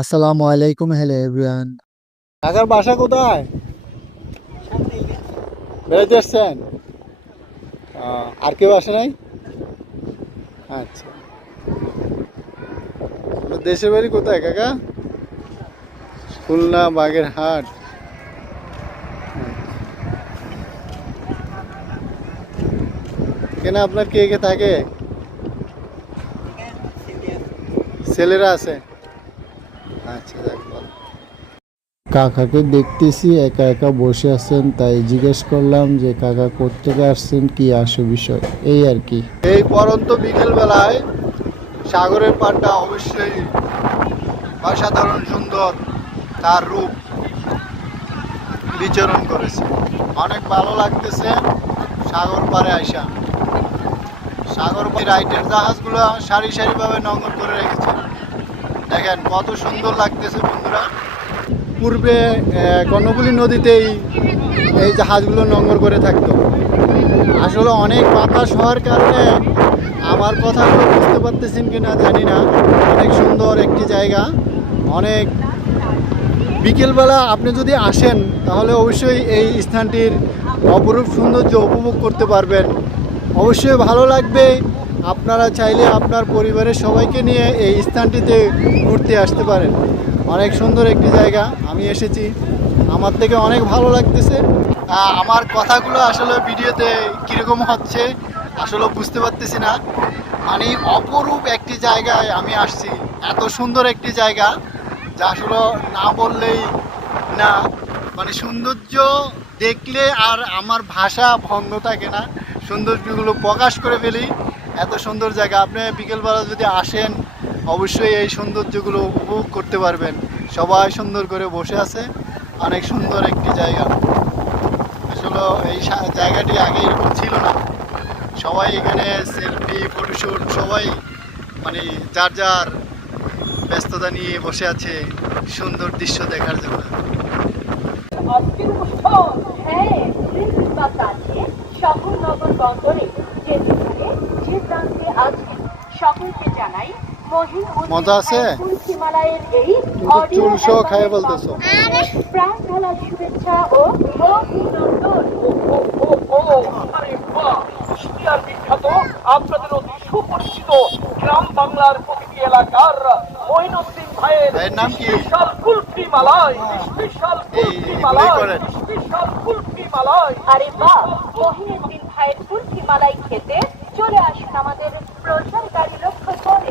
আসসালামু আলাইকুম, hello everyone. ঢাকার বাসা কোথায়? বেড়াইতে এসছেন? আর কেউ আসে নাই? আচ্ছা, আপনার দেশের বাড়ি কোথায় কাকা? খুলনা বাগেরহাট। এখানে আপনার কে কে থাকে? ছেলেরা আছে? আচ্ছা, যাক ভালো। কাকাকে দেখতেছি একা একা বসে আছেন, তাই জিজ্ঞেস করলাম যে কাকা কোত্থেকে আসছেন, কি আসে বিষয়, এই আর কি। এই পরন্ত বিকেল বেলায় সাগরের পাড়টা অবশ্যই অসাধারণ সুন্দর, তার রূপ বিচরণ করেছে। অনেক ভালো লাগতেছে সাগর পাড়ে আইসা। সাগর পাড়ে রাইটের জাহাজগুলো সারি সারিভাবে নোঙর করে রেখেছে। দেখেন কত সুন্দর লাগতেছে বন্ধুরা। পূর্বে কর্ণফুলী নদীতেই এই জাহাজগুলো নোঙর করে থাকতো। আসলে অনেক বাতাস হওয়ার কারণে আমার কথাগুলো বুঝতে পারতেছেন কিনা জানি না। অনেক সুন্দর একটি জায়গা। অনেক বিকেলবেলা আপনি যদি আসেন তাহলে অবশ্যই এই স্থানটির অপরূপ সৌন্দর্য উপভোগ করতে পারবেন। অবশ্যই ভালো লাগবে। আপনারা চাইলে আপনার পরিবারের সবাইকে নিয়ে এই স্থানটিতে ঘুরতে আসতে পারেন। অনেক সুন্দর একটি জায়গা, আমি এসেছি, আমার থেকে অনেক ভালো লাগতেছে। আমার কথাগুলো আসলে ভিডিওতে কীরকম হচ্ছে আসলে বুঝতে পারতেছি না। মানে অপরূপ একটি জায়গায় আমি আসছি, এত সুন্দর একটি জায়গা যা আসলে না বললেই না। মানে সৌন্দর্য দেখলে আর আমার ভাষা বন্ধ থাকে না, সৌন্দর্যগুলো প্রকাশ করে ফেলি। এত সুন্দর জায়গা, আপনি বিকেলবেলা যদি আসেন অবশ্যই এই সৌন্দর্যগুলো উপভোগ করতে পারবেন। সবাই সুন্দর করে বসে আছে, অনেক সুন্দর একটি জায়গা। আসলে এই জায়গাটি আগে এরকম ছিল না। সবাই এখানে সেলফি ফটোশ্যুট সবাই মানে যার যার ব্যস্ততা নিয়ে বসে আছে সুন্দর দৃশ্য দেখার জন্য। আজকের অনুষ্ঠান হ্যাঁ বাতাসে শহর নগর বন্দরে যেতে পারে যে প্রান্তে আছে সকলকে জানাই মজা আছে? হিমালয়ের এই চুল সহ খাইয়ে বলতেছো। প্রাণ ঢালা শুভেচ্ছা ও অভিনন্দন। বিখ্যাত আপনাদের অতি সুপরিচিত গ্রাম বাংলার প্রতিটি এলাকার মঈনুদ্দিন ভাইয়ের নাম কি? স্পেশাল কুলফি মালাই, স্পেশাল কুলফি মালাই, স্পেশাল কুলফি মালাই। আরে বাহ, মঈনুদ্দিন ভাইয়ের কুলফি মালাই খেতে চলে আসুন আমাদের প্রচারকারী লক্ষ্য করে।